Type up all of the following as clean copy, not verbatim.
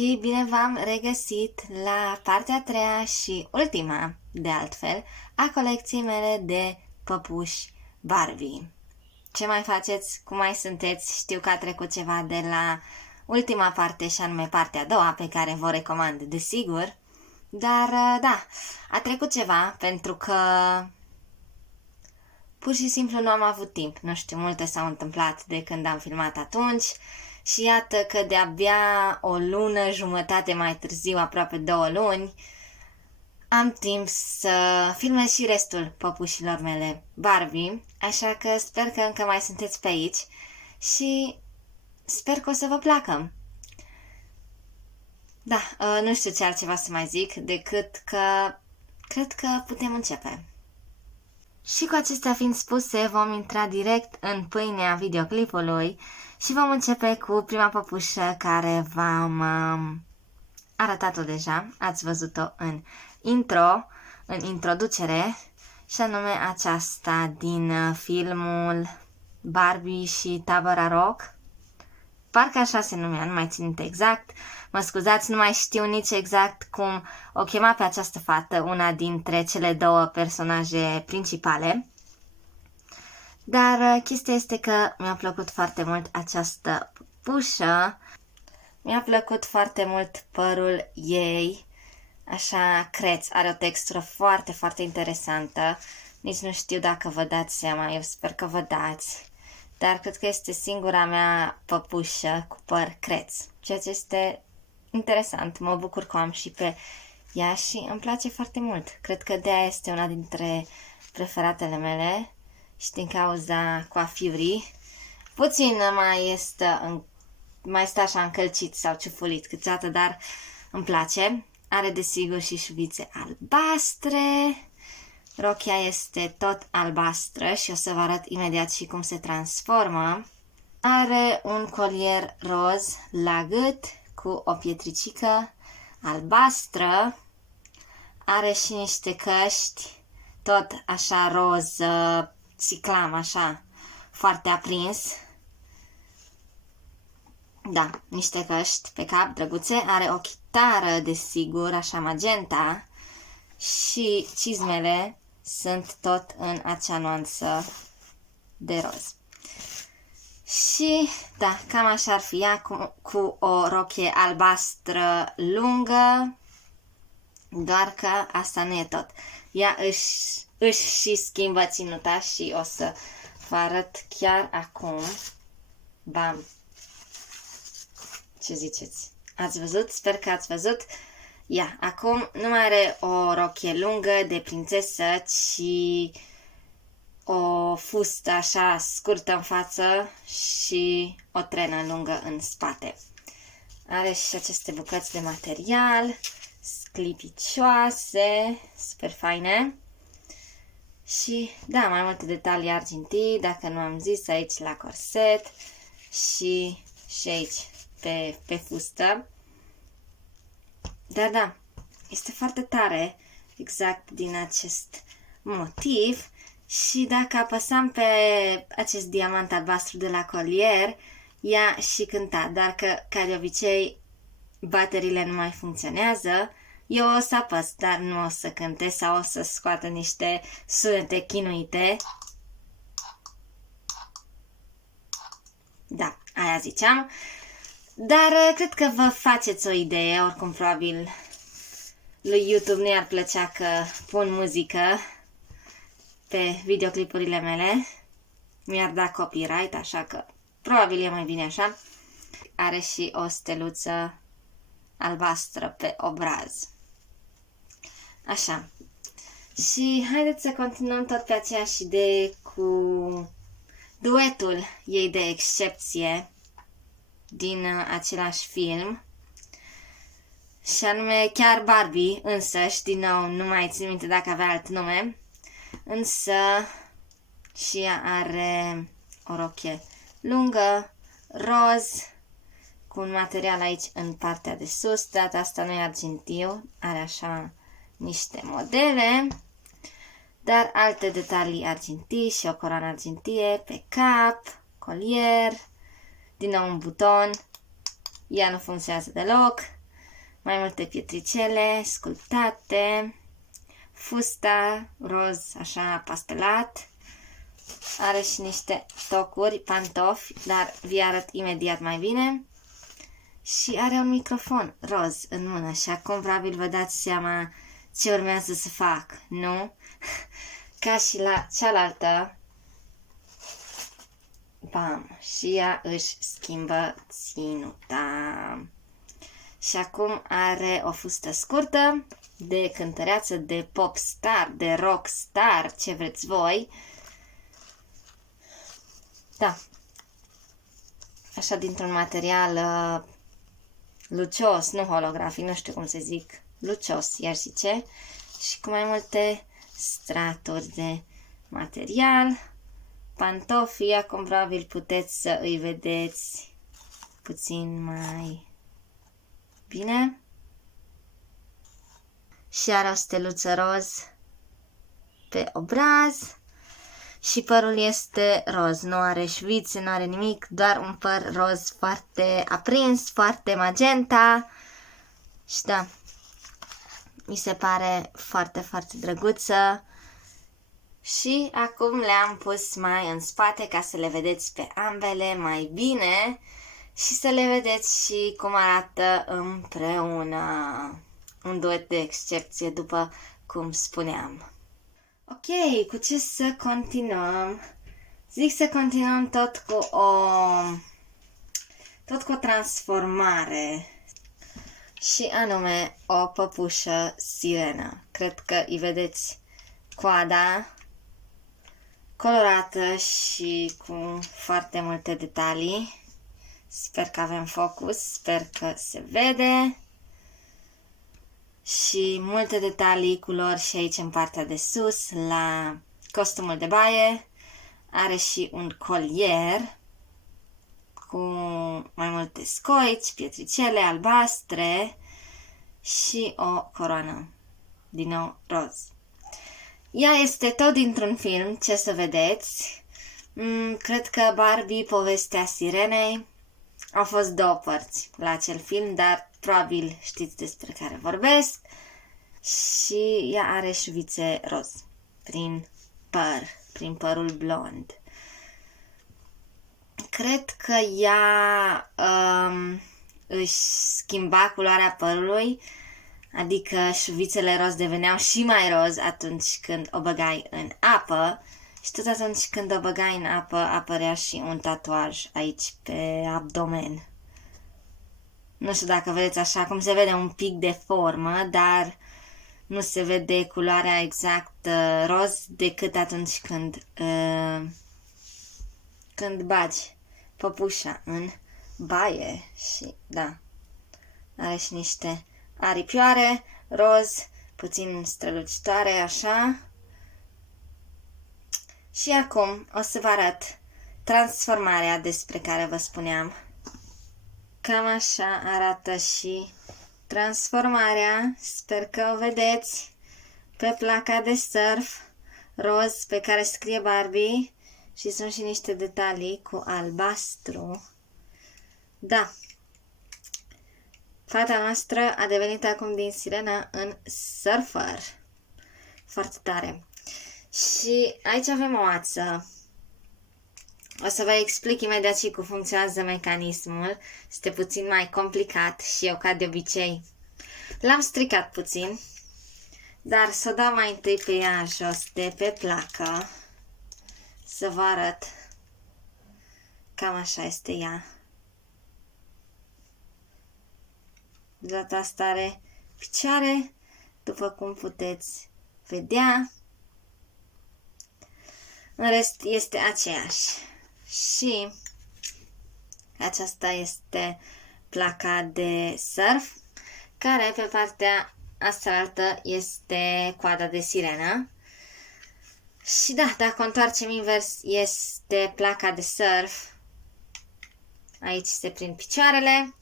Și bine v-am regăsit la partea a treia și ultima, de altfel, a colecției mele de păpuși Barbie. Ce mai faceți? Cum mai sunteți? Știu că a trecut ceva de la ultima parte și anume partea a doua, pe care vă recomand desigur. Dar da, a trecut ceva pentru că pur și simplu nu am avut timp. Nu știu, multe s-au întâmplat de când am filmat atunci. Și iată că de-abia o lună, jumătate mai târziu, aproape 2 luni, am timp să filmez și restul păpușilor mele Barbie, așa că sper că încă mai sunteți pe aici și sper că o să vă placă. Da, nu știu ce altceva să mai zic decât că cred că putem începe. Și cu acestea fiind spuse, vom intra direct în pâinea videoclipului și vom începe cu prima păpușă care v-am arătat-o deja, ați văzut-o în intro, în introducere, și anume aceasta din filmul Barbie și Tabăra Rock. Parcă așa se numea, nu mai țin minte exact. Mă scuzați, nu mai știu nici exact cum o chema pe această fată, una dintre cele două personaje principale. Dar chestia este că mi-a plăcut foarte mult această păpușă. Mi-a plăcut foarte mult părul ei, așa creț, are o textură foarte, foarte interesantă. Nici nu știu dacă vă dați seama, eu sper că vă dați. Dar cred că este singura mea păpușă cu păr creț, ceea ce este interesant. Mă bucur că am și pe ea și îmi place foarte mult. Cred că de-aia este una dintre preferatele mele și din cauza coafiurii. Puțin mai stă așa încălcit sau ciufulit câteodată, dar îmi place. Are desigur și șuvițe albastre. Rochia este tot albastră și o să vă arăt imediat și cum se transformă. Are un colier roz la gât cu o pietricică albastră. Are și niște căști tot așa roz, ciclam așa, foarte aprins. Da, niște căști pe cap drăguțe. Are o chitară, desigur, așa magenta. Și cizmele sunt tot în acea nuanță de roz. Și, da, cam așa ar fi ea, cu o rochie albastră lungă, doar că asta nu e tot. Ea își și schimbă ținuta și o să vă arăt chiar acum. Bam! Ce ziceți? Ați văzut? Sper că ați văzut. Ia, acum nu mai are o rochie lungă de prințesă, ci o fustă așa scurtă în față și o trenă lungă în spate. Are și aceste bucăți de material, sclipicioase, super faine. Și, da, mai multe detalii argintii, dacă nu am zis, aici la corset și aici pe fustă. Dar da, este foarte tare, exact din acest motiv. Și dacă apăsam pe acest diamant albastru de la colier, ea și cânta, dar că, ca de obicei, bateriile nu mai funcționează. Eu o să apăs, dar nu o să cânte sau o să scoată niște sunete chinuite. Da, aia ziceam. Dar cred că vă faceți o idee, oricum probabil lui YouTube nu i-ar plăcea că pun muzică pe videoclipurile mele. Mi-ar da copyright, așa că probabil e mai bine așa. Are și o steluță albastră pe obraz. Așa. Și haideți să continuăm tot pe aceeași idee cu duetul ei de excepție din același film, și anume chiar Barbie însăși, din nou nu mai țin minte dacă avea alt nume, însă și ea are o rochie lungă, roz, cu un material aici în partea de sus. Data asta nu e argintiu, are așa niște modele, dar alte detalii argintii și o coroană argintie pe cap, colier, din nou un buton. Ea nu funcționează deloc. mai multe pietricele sculptate, fusta roz, așa pastelat, are și niște tocuri, pantofi, dar vi arăt imediat mai bine. Și are un microfon roz în mână și acum probabil vă dați seama ce urmează să fac, nu? Ca și la cealaltă, bam, și ea își schimbă ținuta. Și acum are o fustă scurtă de cântăreață, de pop star, de rock star, ce vreți voi. Da. Așa dintr-un material lucios, nu holografic, nu știu cum să zic, lucios, iar zice, și cu mai multe straturi de material. Pantofii, acum probabil puteți să îi vedeți puțin mai bine. Și are o steluță roz pe obraz și părul este roz, nu are șvițe, nu are nimic, doar un păr roz foarte aprins, foarte magenta. Și da, mi se pare foarte, foarte drăguță. Și acum le-am pus mai în spate ca să le vedeți pe ambele mai bine și să le vedeți și cum arată împreună. Un duet de excepție, după cum spuneam. Ok, cu ce să continuăm? Zic să continuăm tot cu o transformare. Și anume o păpușă sirenă. Cred că îi vedeți coada colorată și cu foarte multe detalii. Sper că avem focus, sper că se vede. Și multe detalii, culori și aici în partea de sus, la costumul de baie. Are și un colier cu mai multe scoici, pietricele albastre și o coroană, din nou roz. Ea este tot dintr-un film, ce să vedeți. Cred că Barbie, povestea sirenei. Au fost două părți la acel film, dar probabil știți despre care vorbesc. Și ea are șuvițe roz prin păr, prin părul blond. Cred că ea își schimba culoarea părului, adică șuvițele roz deveneau și mai roz atunci când o băgai în apă și tot atunci când o băgai în apă apărea și un tatuaj aici pe abdomen. Nu știu dacă vedeți așa cum se vede un pic de formă, dar nu se vede culoarea exact roz decât atunci când bagi păpușa în baie. Și da, are și niște aripioare roz, puțin strălucitoare, așa. Și acum o să vă arăt transformarea despre care vă spuneam. Cam așa arată și transformarea, sper că o vedeți, pe placa de surf roz pe care scrie Barbie și sunt și niște detalii cu albastru. Da, fata noastră a devenit acum din sirenă în surfer. Foarte tare. Și aici avem o ață. O să vă explic imediat și cum funcționează mecanismul. Este puțin mai complicat și eu, ca de obicei, l-am stricat puțin. Dar să o dau mai întâi pe ea jos de pe placă. Să vă arăt. Cam așa este ea. De data asta are picioare, după cum puteți vedea. În rest este aceeași. Și aceasta este placa de surf, care pe partea asta este coada de sirenă. Și da, dacă o întoarcem invers, este placa de surf. Aici se prind picioarele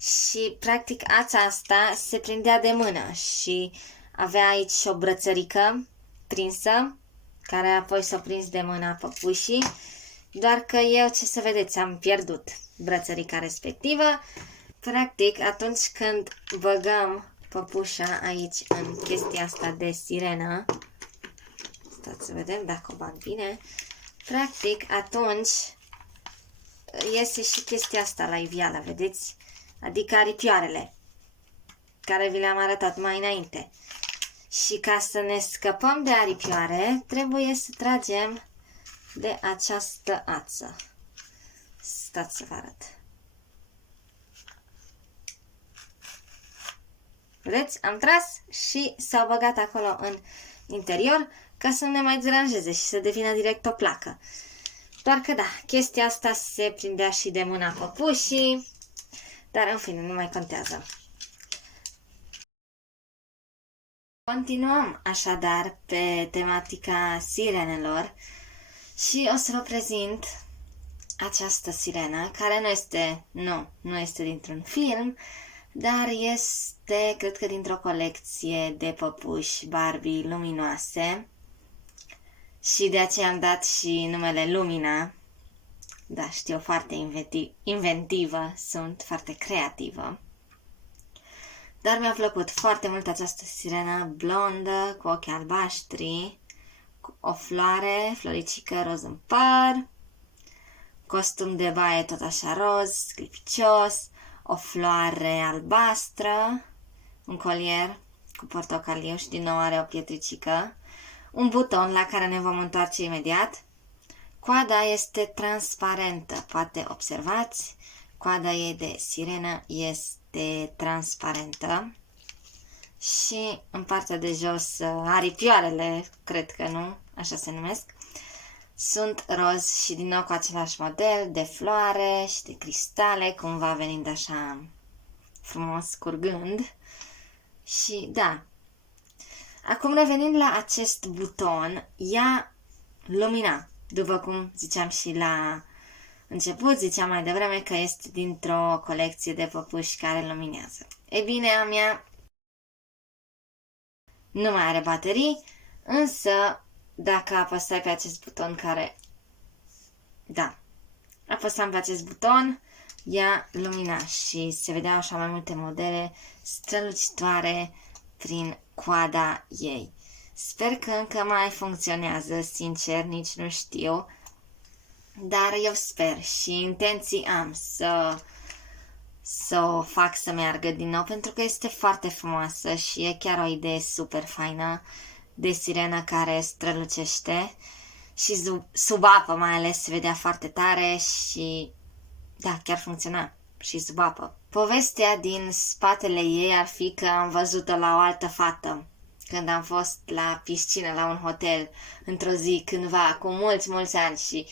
și practic ața asta se prindea de mână și avea aici și o brățărică prinsă, care apoi s-a prins de mâna păpușii, doar că eu, ce să vedeți, am pierdut brățărica respectivă Practic, atunci când băgăm păpușa aici în chestia asta de sirenă, stați să vedem dacă o bag bine, practic atunci iese și chestia asta la iveală, vedeți? Adică aripioarele, care vi le-am arătat mai înainte. Și ca să ne scăpăm de aripioare, trebuie să tragem de această ață. Stați să vă arăt. Vedeți? Am tras și s-au băgat acolo în interior ca să nu ne mai deranjeze și să devină direct o placă. Doar că da, chestia asta se prindea și de mâna păpușii, dar în fine, nu mai contează. Continuăm așadar pe tematica sirenelor și o să vă prezint această sirenă, care nu este dintr-un film, dar este, cred că, dintr-o colecție de păpuși Barbie luminoase și de aceea am dat și numele Lumina. Da, știu, foarte inventivă, sunt foarte creativă. Dar mi-a plăcut foarte mult această sirenă blondă, cu ochi albaștri, cu o floare, floricică roz în păr, costum de baie tot așa roz, sclipicios, o floare albastră, un colier cu portocaliu și din nou are o pietricică, un buton la care ne vom întoarce imediat. Coada este transparentă, poate observați, coada ei de sirenă este transparentă și în partea de jos aripioarele, cred că nu, așa se numesc, sunt roz și din nou cu același model de floare și de cristale, cumva venind așa frumos, curgând. Și da, acum revenind la acest buton, ea lumina, după cum ziceam și la început, ziceam mai devreme că este dintr-o colecție de păpuși care luminează. Ei bine, a mea nu mai are baterii, însă dacă apăsai pe acest buton care... Da, apăsam pe acest buton, ea lumina și se vedeau așa mai multe modele strălucitoare prin coada ei. Sper că încă mai funcționează, sincer, nici nu știu, dar eu sper și intenții am să o fac să meargă din nou, pentru că este foarte frumoasă și e chiar o idee super faină de sirenă care strălucește și sub apă mai ales se vedea foarte tare și da, chiar funcționa și sub apă. Povestea din spatele ei ar fi că am văzut-o la o altă fată când am fost la piscină la un hotel într-o zi cândva, cu mulți ani și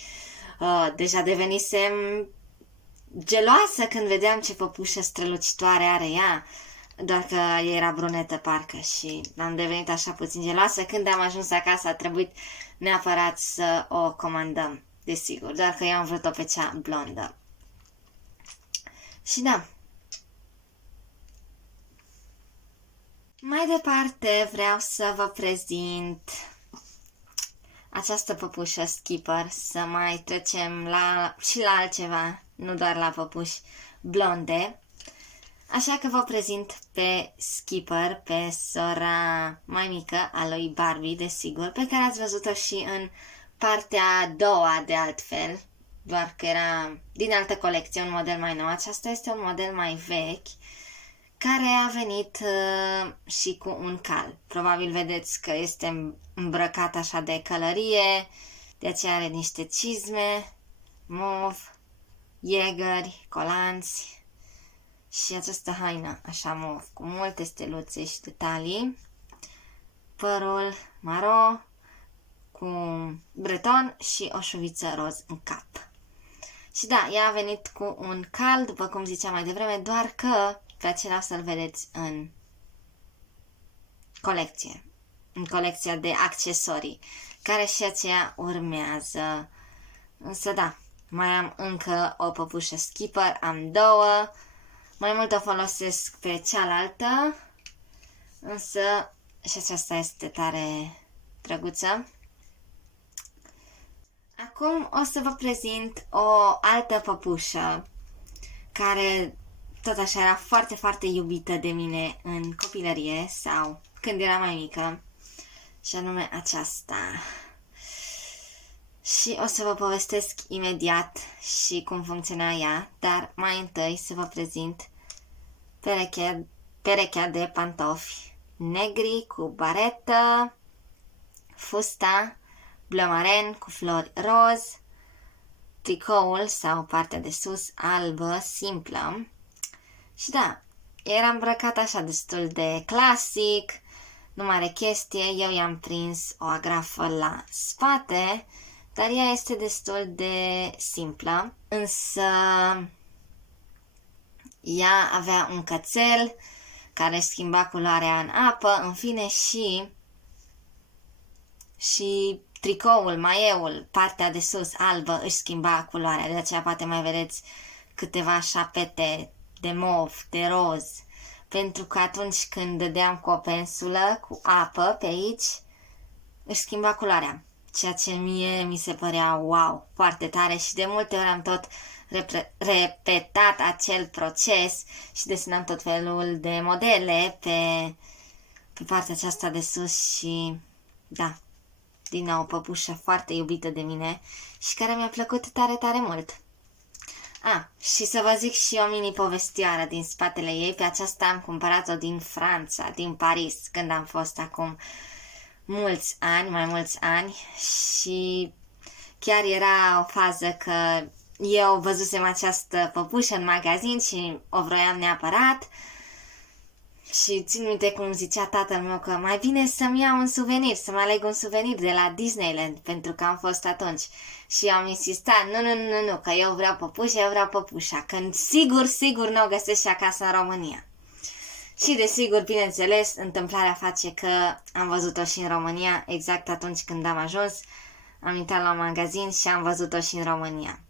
deja devenisem geloasă când vedeam ce păpușă strălucitoare are ea, doar că era brunetă parcă și am devenit așa puțin geloasă. Când am ajuns acasă a trebuit neapărat să o comandăm, desigur, doar că eu am vrut-o pe cea blondă. Și da, mai departe vreau să vă prezint această păpușă Skipper, să mai trecem și la altceva, nu doar la păpuși blonde. Așa că vă prezint pe Skipper, pe sora mai mică a lui Barbie, desigur, pe care ați văzut-o și în partea a doua de altfel, doar că era din altă colecție, un model mai nou. Aceasta este un model mai vechi, care a venit și cu un cal. Probabil vedeți că este îmbrăcat așa de călărie, de aceea are niște cizme, mov, iegări, colanți și această haină așa mov, cu multe steluțe și detalii, părul maro, cu breton și o șuviță roz în cap. Și da, ea a venit cu un cal, după cum ziceam mai devreme, doar că pe acela o să-l vedeți în colecție, în colecția de accesorii, care și aceea urmează. Însă da, mai am încă o păpușă Skipper, am două, mai mult o folosesc pe cealaltă, însă și aceasta este tare drăguță. Acum o să vă prezint o altă păpușă care tot așa era foarte, foarte iubită de mine în copilărie sau când era mai mică, și anume aceasta. Și o să vă povestesc imediat și cum funcționa ea, dar mai întâi să vă prezint perechea de pantofi negri cu baretă, fusta bleu maren cu flori roz, tricoul sau partea de sus albă, simplă. Și da, era îmbrăcat așa destul de clasic, nu mare chestie, eu i-am prins o agrafă la spate, dar ea este destul de simplă, însă ea avea un cățel care își schimba culoarea în apă, în fine și tricoul, maieul, partea de sus albă își schimba culoarea, de aceea poate mai vedeți câteva șapete de mov, de roz, pentru că atunci când dădeam cu o pensulă, cu apă pe aici, își schimba culoarea, ceea ce mie mi se părea wow, foarte tare și de multe ori am tot repetat acel proces și desenam tot felul de modele pe partea aceasta de sus și da, din nou o păpușă foarte iubită de mine și care mi-a plăcut tare, tare mult. Și să vă zic și o mini-povestioară din spatele ei. Pe aceasta am cumpărat-o din Franța, din Paris, când am fost acum mai mulți ani și chiar era o fază că eu văzusem această păpușă în magazin și o vroiam neapărat și țin minte cum zicea tatăl meu că mai bine să-mi iau un suvenir, să-mi aleg un suvenir de la Disneyland, pentru că am fost atunci. Și eu am insistat, nu, că eu vreau păpușa, când sigur nu o găsesc și acasă în România. Și desigur, bineînțeles, întâmplarea face că am văzut-o și în România, exact atunci când am ajuns, am intrat la un magazin și am văzut-o și în România.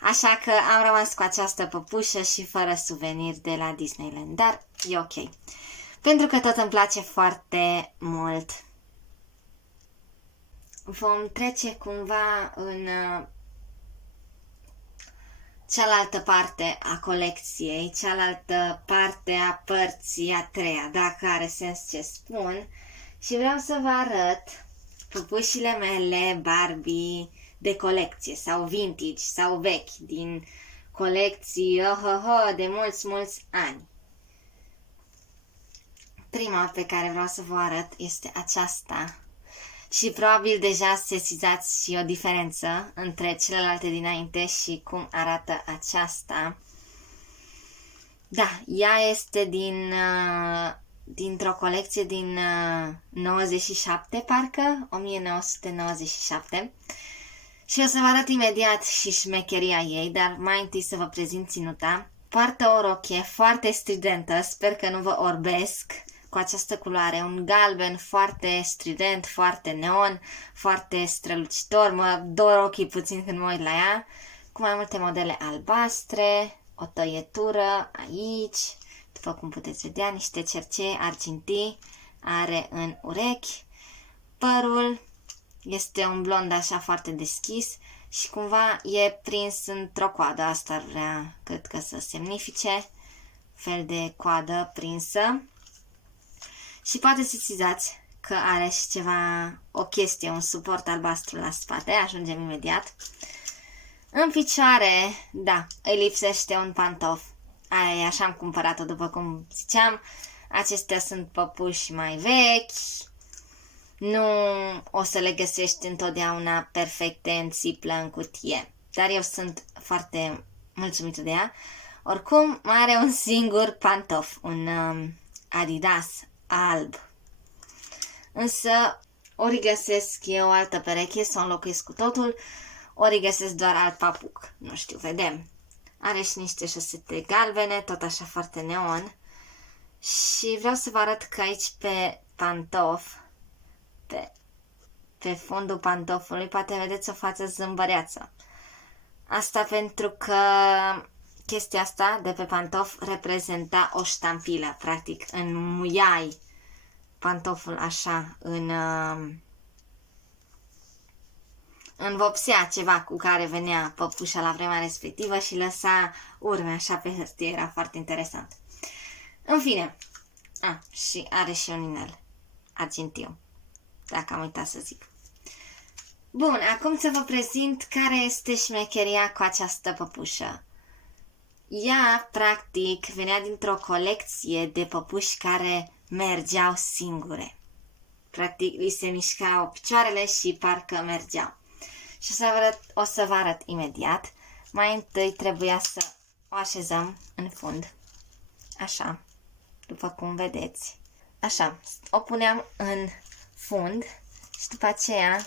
Așa că am rămas cu această păpușă și fără suvenir de la Disneyland, dar e ok. Pentru că tot îmi place foarte mult. Vom trece cumva în cealaltă parte a colecției, cealaltă parte a părții a treia, dacă are sens ce spun. Și vreau să vă arăt păpușile mele Barbie de colecție sau vintage sau vechi, din colecții de mulți ani. Prima pe care vreau să vă arăt este aceasta. Și probabil deja sesizați și o diferență între celelalte dinainte și cum arată aceasta. Da, ea este dintr-o colecție din 97, parcă, 1997. Și o să vă arăt imediat și șmecheria ei, dar mai întâi să vă prezint ținuta. Poartă o rochie foarte stridentă, sper că nu vă orbesc, cu această culoare, un galben foarte strident, foarte neon, foarte strălucitor, mă dor ochii puțin când mă uit la ea, cu mai multe modele albastre, o tăietură aici, după cum puteți vedea, niște cercei argintii, are în urechi, părul este un blond așa foarte deschis și cumva e prins într-o coadă, asta ar vrea, cred că să semnifice, fel de coadă prinsă. Și poate să sesizați că are și ceva, o chestie, un suport albastru la spate, ajungem imediat. În picioare, da, îi lipsește un pantof. Aia e, așa am cumpărat-o, după cum ziceam. Acestea sunt păpuși mai vechi. Nu o să le găsești întotdeauna perfecte în țiplă, în cutie. Dar eu sunt foarte mulțumită de ea. Oricum, mai are un singur pantof, un Adidas alb. Însă, ori găsesc eu o altă pereche sau înlocuiesc cu totul, ori găsesc doar alt papuc. Nu știu, vedem. Are și niște șosete galbene, tot așa foarte neon. Și vreau să vă arăt că aici pe pantof, pe fundul pantofului, poate vedeți o față zâmbăreață. Asta pentru că chestia asta de pe pantof reprezenta o ștampilă, practic, înmuiai pantoful așa în învopsea ceva cu care venea păpușa la vremea respectivă și lăsa urme așa pe hârtie. Era foarte interesant. În fine. Și are și un inel argintiu, dacă am uitat să zic. Bun, acum să vă prezint care este șmecheria cu această păpușă. Ea, practic, venea dintr-o colecție de păpuși care mergeau singure. Practic, li se mișcau picioarele și parcă mergeau. Și o să vă arăt imediat. Mai întâi trebuia să o așezăm în fund. Așa, după cum vedeți. Așa, o puneam în fund și după aceea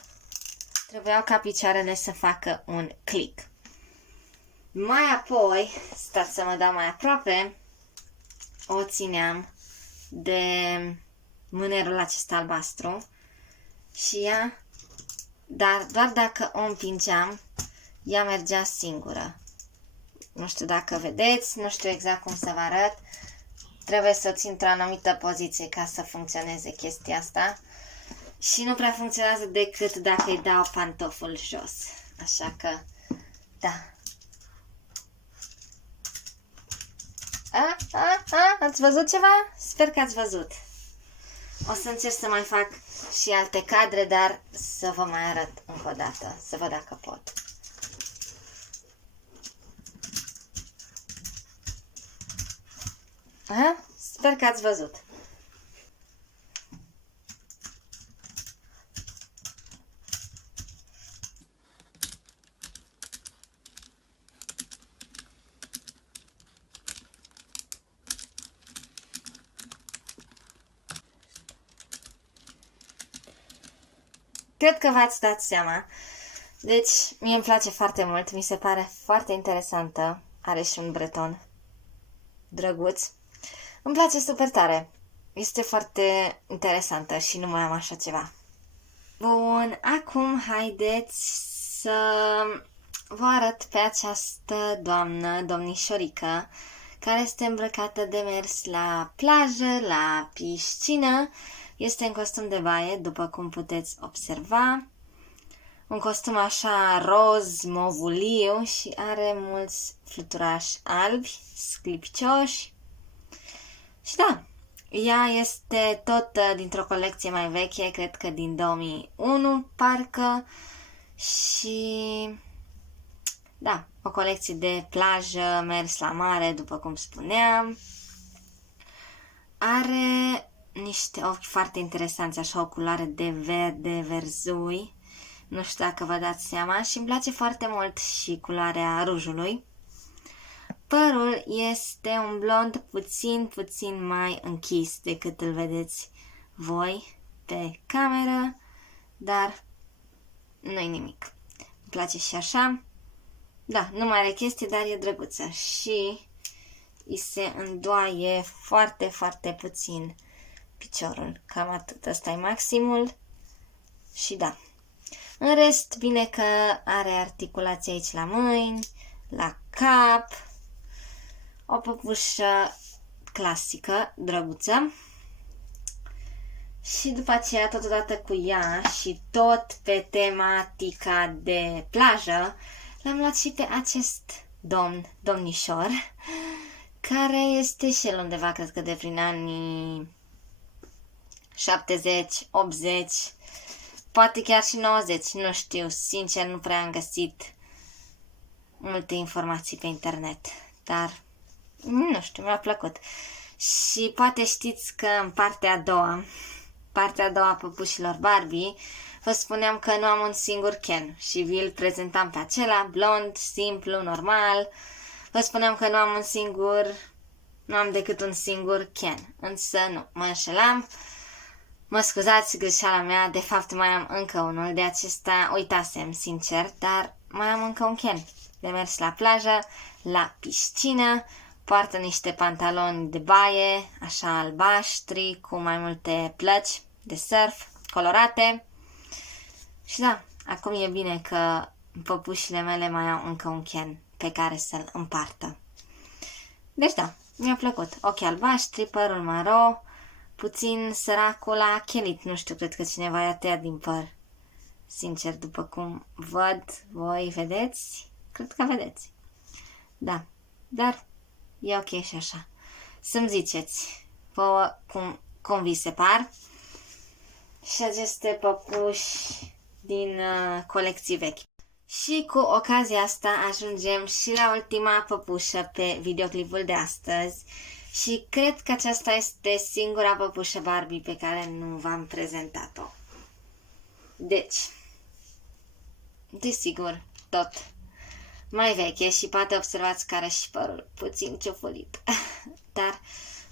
trebuiau ca picioarele să facă un click. Mai apoi, stați să mă dau mai aproape, o țineam de mânerul acesta albastru și ea, dar doar dacă o împingeam, ea mergea singură. Nu știu dacă vedeți, nu știu exact cum să vă arăt. Trebuie să o țin într-o anumită poziție ca să funcționeze chestia asta. Și nu prea funcționează decât dacă îi dau pantoful jos. Așa că, da. Ați văzut ceva? Sper că ați văzut. O să încerc să mai fac și alte cadre, dar să vă mai arăt încă o dată, să văd dacă pot. Sper că ați văzut. Cred că v-ați dat seama. Deci, mie îmi place foarte mult, mi se pare foarte interesantă. Are și un breton drăguț. Îmi place super tare. Este foarte interesantă și nu mai am așa ceva. Bun, acum haideți să vă arăt pe această doamnă, domnișorică, care este îmbrăcată de mers la plajă, la piscină. Este în costum de baie, după cum puteți observa. Un costum așa roz, movuliu și are mulți fluturași albi, sclipcioși. Și da, ea este tot dintr-o colecție mai veche, cred că din 2001, parcă. Și da, o colecție de plajă, mers la mare, după cum spuneam. Are niște ochi foarte interesanți, așa o culoare de verde, verzui. Nu știu dacă vă dați seama și îmi place foarte mult și culoarea rujului. Părul este un blond puțin mai închis decât îl vedeți voi pe cameră, dar nu-i nimic. Îmi place și așa. Da, nu mai are chestie, dar e drăguță și îi se îndoaie foarte puțin piciorul. Cam atât. Ăsta e maximul. Și da. În rest, bine că are articulații aici la mâini, la cap. O păpușă clasică, drăguță. Și după aceea, totodată cu ea și tot pe tematica de plajă, l-am luat și pe acest domnișor, care este și el undeva, cred că de prin anii 70, 80, poate chiar și 90, nu știu, sincer nu prea am găsit multe informații pe internet, dar nu știu, mi-a plăcut. Și poate știți că în partea a doua a păpușilor Barbie, vă spuneam că nu am un singur Ken și vi-l prezentam pe acela, blond, simplu, normal. Vă spuneam că nu am decât un singur Ken, însă nu, mă înșelam. Mă scuzați, greșeala mea, de fapt mai am încă unul, de acesta uitasem, sincer, dar mai am încă un Ken de mers la plajă, la piscină, poartă niște pantaloni de baie, așa albaștri, cu mai multe plăci de surf, colorate. Și da, acum e bine că păpușile mele mai au încă un Ken pe care să-l împartă. Deci da, mi-a plăcut. Ochii albaștri, părul maro, puțin săracul a chelit, nu știu, cred că cineva i-a tăiat din păr. sincer, după cum văd, voi vedeți, cred că vedeți. Da, dar e ok și așa. Să-mi ziceți vouă cum vi se par și aceste păpuși din colecții vechi. Și cu ocazia asta ajungem și la ultima păpușă pe videoclipul de astăzi și cred că aceasta este singura păpușă Barbie pe care nu v-am prezentat-o. Deci, desigur, tot mai veche și poate observați că are și părul puțin ciufulit. Dar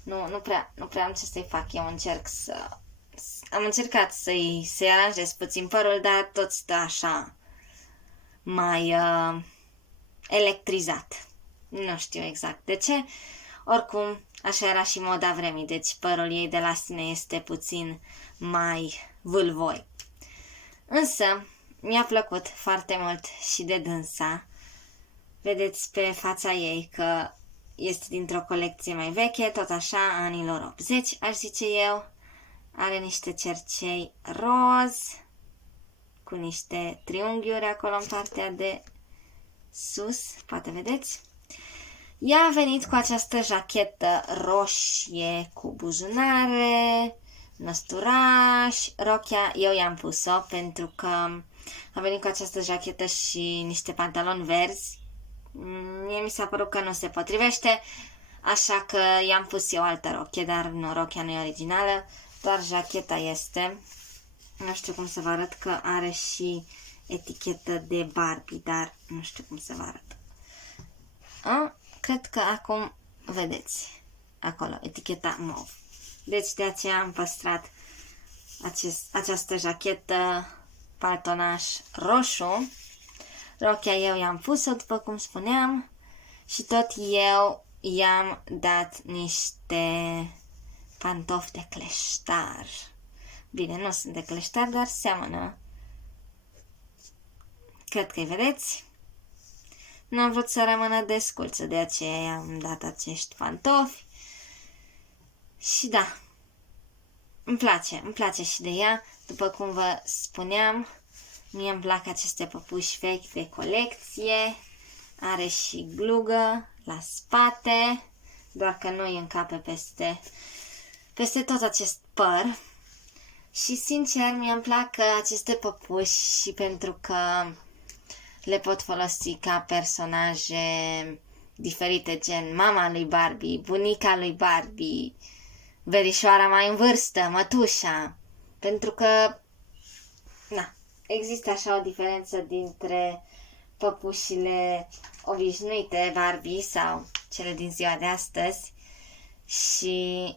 nu prea am ce să-i fac. Eu am încercat să-i aranjez puțin părul, dar tot stă așa mai electrizat. Nu știu exact de ce. Oricum, așa era și moda vremii, deci părul ei de la sine este puțin mai vâlvoi. Însă, mi-a plăcut foarte mult și de dânsa. Vedeți pe fața ei că este dintr-o colecție mai veche, tot așa, anilor 80, aș zice eu. Are niște cercei roz, cu niște triunghiuri acolo în partea de sus, poate vedeți. Ea a venit cu această jachetă roșie cu buzunare, năsturaș, rochia eu i-am pus-o pentru că a venit cu această jachetă și niște pantaloni verzi. Mie mi s-a părut că nu se potrivește, așa că i-am pus eu altă rochie, dar nu, rochia nu e originală, doar jacheta este. Nu știu cum să vă arăt, că are și etichetă de Barbie, dar nu știu cum să vă arăt. Cred că acum vedeți acolo eticheta mauve. Deci de aceea am păstrat această jachetă paltonaș roșu. Rochia eu i-am pus-o, după cum spuneam, și tot eu i-am dat niște pantofi de cleștar. Bine, nu sunt de cleștar, dar seamănă. Cred că-i vedeți. Nu am vrut să rămână desculță, de aceea i-am dat acești pantofi. Și da, îmi place și de ea. După cum vă spuneam, mie îmi plac aceste păpuși vechi de colecție. Are și glugă la spate, doar că nu îi încape peste tot acest păr. Și sincer, mie îmi plac aceste păpuși și pentru că le pot folosi ca personaje diferite, gen mama lui Barbie, bunica lui Barbie, verișoara mai în vârstă, mătușa. Pentru că, există așa o diferență dintre păpușile obișnuite Barbie sau cele din ziua de astăzi și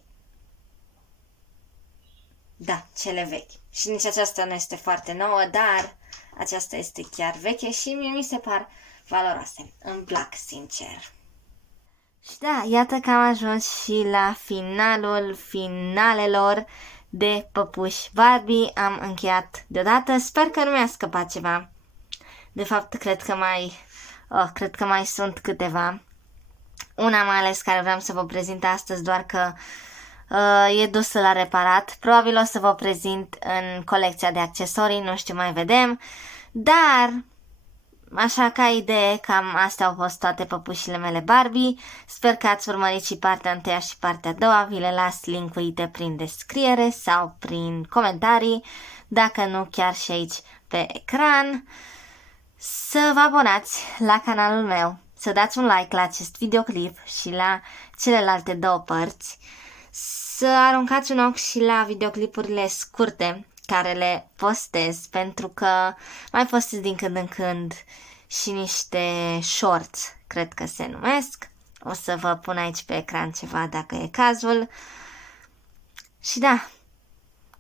cele vechi. Și nici aceasta nu este foarte nouă, dar aceasta este chiar veche și mie mi se par valoroase. Îmi plac, sincer. Și iată că am ajuns și la finalul finalelor de păpuși Barbie. Am încheiat deodată. Sper că nu mi-a scăpat ceva. De fapt, cred că mai sunt câteva. Una mai ales care vreau să vă prezint astăzi, doar că e dusă la reparat. Probabil o să vă prezint în colecția de accesorii, nu știu, mai vedem. Dar, așa ca idee, cam astea au fost toate păpușile mele Barbie. Sper că ați urmărit și partea întâia și partea a doua. Vi le las link-uite prin descriere sau prin comentarii, dacă nu chiar și aici pe ecran. Să vă abonați la canalul meu, să dați un like la acest videoclip și la celelalte două părți, să aruncați un ochi și la videoclipurile scurte care le postez, pentru că mai postez din când în când și niște shorts, cred că se numesc. O să vă pun aici pe ecran ceva dacă e cazul. Și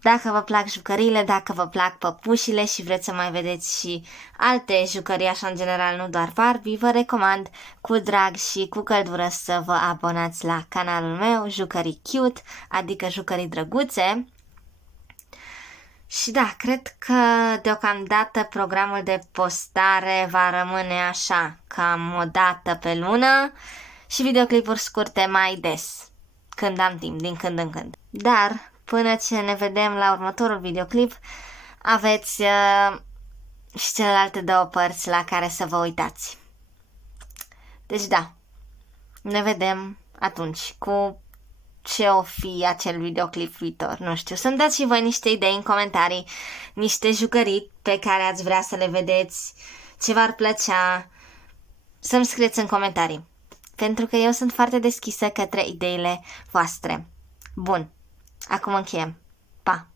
dacă vă plac jucăriile, dacă vă plac păpușile și vreți să mai vedeți și alte jucării, așa în general, nu doar Barbie, vă recomand cu drag și cu căldură să vă abonați la canalul meu, Jucării Cute, adică jucării drăguțe. Și cred că deocamdată programul de postare va rămâne așa, cam o dată pe lună și videoclipuri scurte mai des, când am timp, din când în când. Dar până ce ne vedem la următorul videoclip, aveți și celelalte două părți la care să vă uitați. Deci da, ne vedem atunci cu ce o fi acel videoclip viitor, nu știu. Să-mi dați și voi niște idei în comentarii, niște jucării pe care ați vrea să le vedeți, ce v-ar plăcea, să-mi scrieți în comentarii. Pentru că eu sunt foarte deschisă către ideile voastre. Bun, acum încheiem. Pa!